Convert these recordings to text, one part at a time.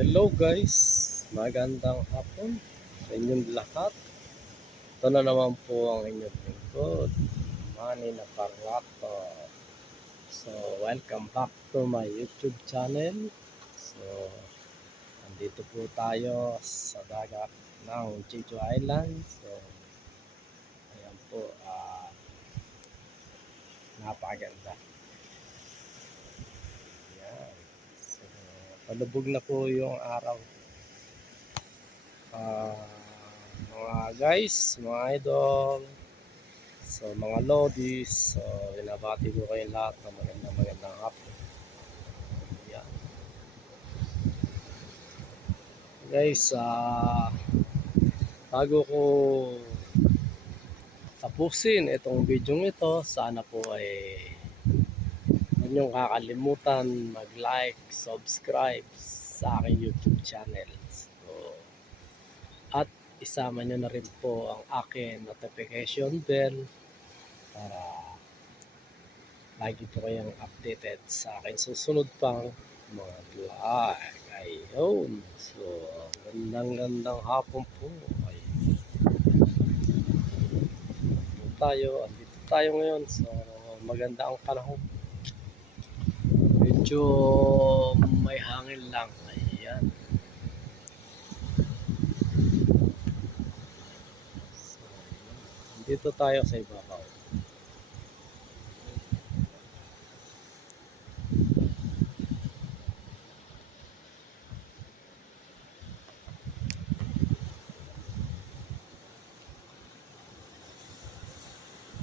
Hello guys, magandang hapon sa inyong lahat. Ito na naman po ang inyong lingkod, Manny na Parlato. So, welcome back to my YouTube channel. So, andito po tayo sa dagat ng Jeju Island. So, ayan po, ah, napakaganda. Yan. So, palubog na po yung araw. Ah, mga guys, mga idol, so mga lodies, so binabati ko kayo lahat ng magandang magandang hapon. Yan. Guys, ah, bago ko tapusin itong video ito, sana po ay Huwag kakalimutan mag-like, subscribe sa aking YouTube channel. So, at isama niyo na rin po ang aking notification bell para lagi po kayong updated sa aking susunod pang mga vlog. Ayun. So, gandang-gandang hapon po. Ay, tayo. Andito tayo ngayon. So, maganda ang panahon medyo may hangin lang. Ayan. So, dito tayo sa ibabaw.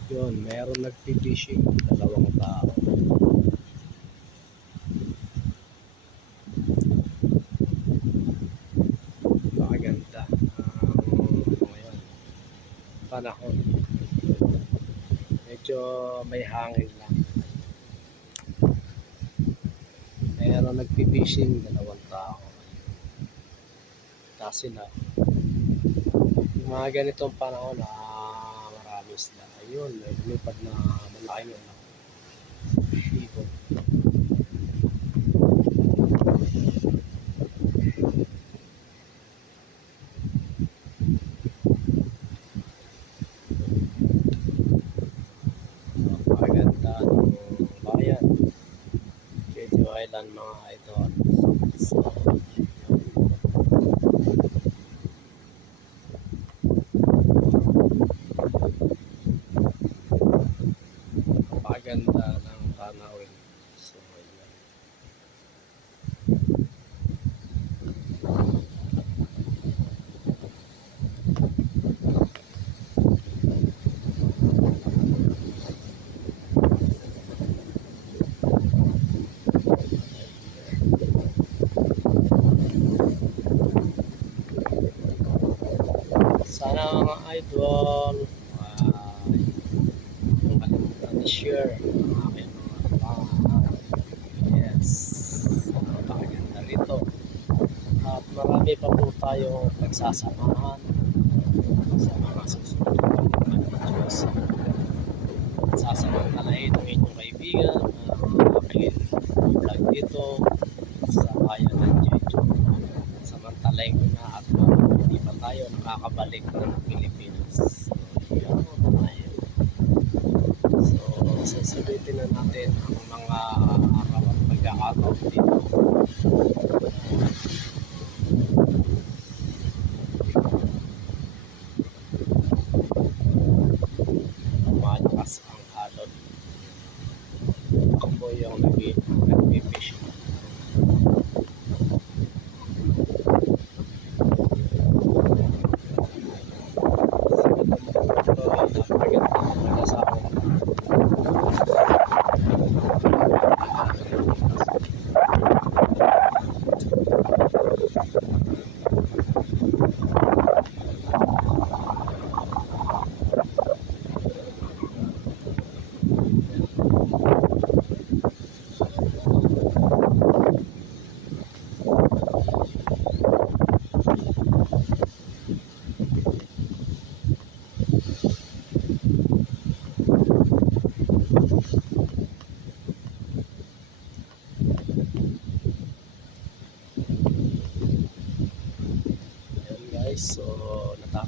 Yun, meron nagpipishing, dalawang tao. Panahon. Medyo may hangin lang. Meron nagpipishing, dalawang tao. Tapos sila. Yung mga ganitong panahon na marami sila. Ayun, lumipad na malaki yun. Ibon. Napakaganda ng bayan. Jeju Island mga. So, napakaganda ng tanawin. So, ayan. Sana mga idol ay huwag kalimutan na share. Yes. Napakaganda rito. At marami pa po tayong pagsasamahan sa mga susunod na mga videos. Sasamantalahin ng inyong kaibigan ang aking vlog dito sa bayan ng Jeju. Samantalahin ko na at uh, hindi pa tayo nakakabalik ng Pilipinas. Yun, ayun. So, susulitin na natin ang mga pagkakataon dito. Malakas ang alon. Ako yung nag- nag-fish.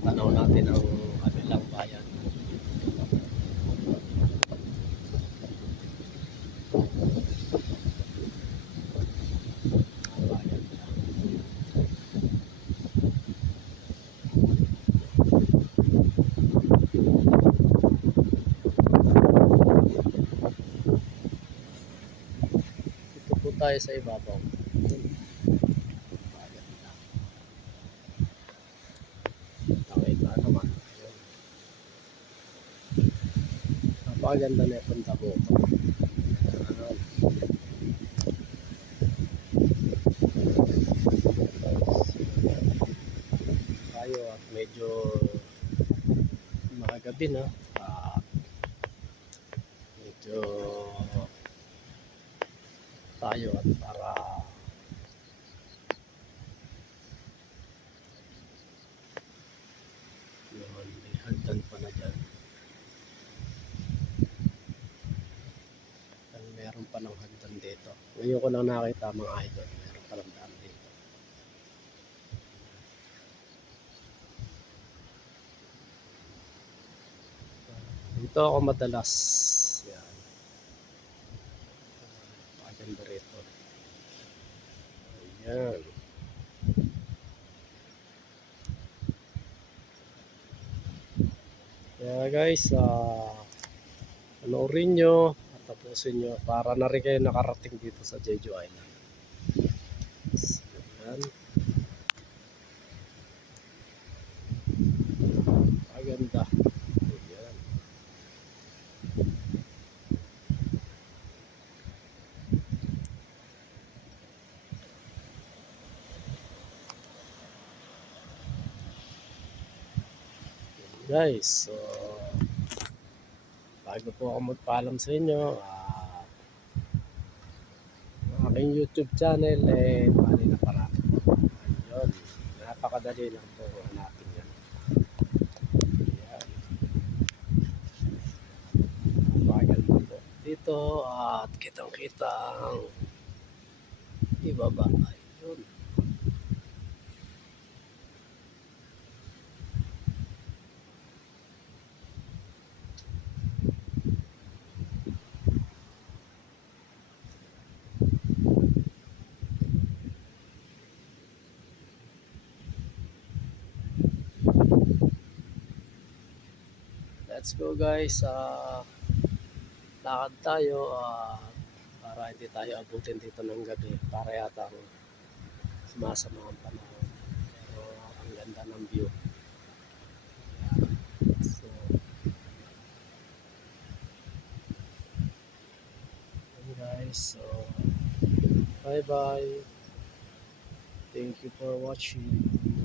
Tanaw natin ang kabilang bayan. Tayo sa ibabaw. Bayan nila. Nakita naman. Ayun. Napakaganda na ko. Ayan. Tayo at medyo makagabi na. At medyo tayo at para yun, may hagdan pa na dyan. Ang meron pa ng hagdan dito. Ngayon ko lang nakita mga idol. Meron pa lang daan dito. Dito ako madalas. Yan. Maganda rito. Ayan. Kaya guys, ah panoorin nyo at tapusin nyo para na rin kayo nakarating dito sa Jeju Island. So, Ayan. Maganda. Guys, so bago po ako magpaalam sa inyo, ang aking YouTube channel eh bali na parati po. Ayun, napakadali lang po hanapin yan. Ayan. Napakaganda po. Dito at kitang kita ang ibaba. Ayun. Let's go guys. Ah lakad tayo ah, para hindi tayo abutin dito ng gabi. Para yata sumasama ang panahon. Pero ang ganda ng view. So, guys. So, bye bye. Thank you for watching.